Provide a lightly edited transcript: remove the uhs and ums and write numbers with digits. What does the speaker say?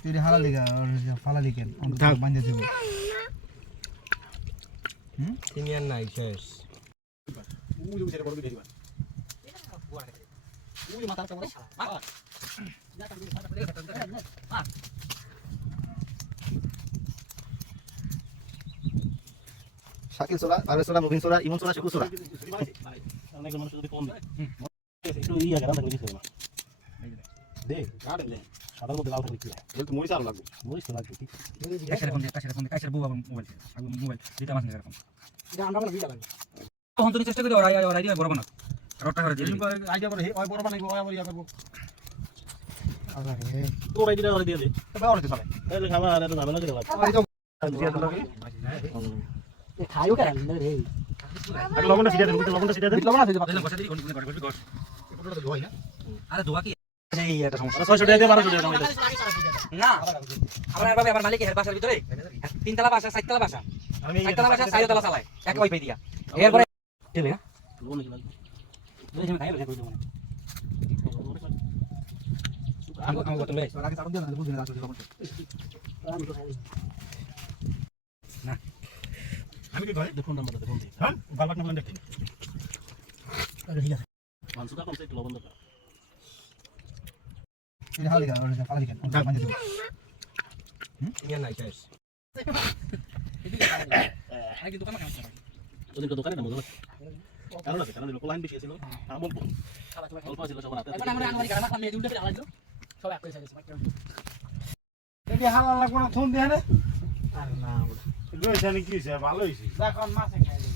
তুই হালা লিগা ফালা লিখেন বান্ধে দিব তিনি আর নাই শেষ শাকিল সোলা পারভেজ সোলা মুবিন সোলা ইমন সোলা শুকু সোলা অনেক মানুষ যদি কম একটু ইয়া গেলাম দেখে দিতে না দে কাট দে সাদার মধ্যে লাল থাকবে কি তো মরিচ আর লাগবে মরিচ তো লাগবে কাছের বউ মোবাইল যেটা মাছ এরকম এটা আমরা বড় ভিডিও লাগবে তখন তুমি চেষ্টা করি ওরাই দিয়ে বড় বানা রটা করে দিই আইডিয়া করে ওই বড় বানাইবো ওই আবার ইয়া করব আল্লাহ রে তো আইডিয়া করে দিয়ে দে তবে ওরে চলে তাহলে খাবার আর ঝামেলা করে লাগবে এ খাইও কেন রে আর লবণটা ছিটা দেন লবণটা ছিটা দেন লবণ আছে যে বসা দিই কোন গস এটা তো ধোই না আরে ধোয়া কি এই এটা সমস্যা 600 টাকা দিয়ে 1200 টাকা না আমরা ভাবে আমার মালিক এর বাসার ভিতরে তিনতলা বাসা চারতলা বাসা আমি চারতলা বাসা চারতলা চালায় এক ওয়াইফাই দিয়া এরপরে দিলে না লবণ কি লাগবে বুঝছ না খাইলো দেবো আমি বোতল লই আগে সারন দিয়ে না বুঝিনা আসলে লবণ না আমি কি কই দেখুন নাম্বারটা দেখুন হ্যাঁ বারবার নাম্বার দেখি আরে ঠিক আছে মানসুকা কমতে লবণ দাও তুই হালা লিগা ফালা লিখেন বান্ধে দিব তিনি আর নাই শেষ আগে দোকান না ওদের দোকানে না মজা কারণ আছে কারণ লোকাল বেশি ছিল আমল অল্প ছিল সবার হাতে এখন আমরা আনবারি গাড়া মাথা মেয়ে দুটো পেরে আলাদা সব এক করে সাইজ এই হালা লাগবো না থুন দিয়ে নে আর না ওই জানি কি হইছে ভালো হইছে দেখুন মাছ খাই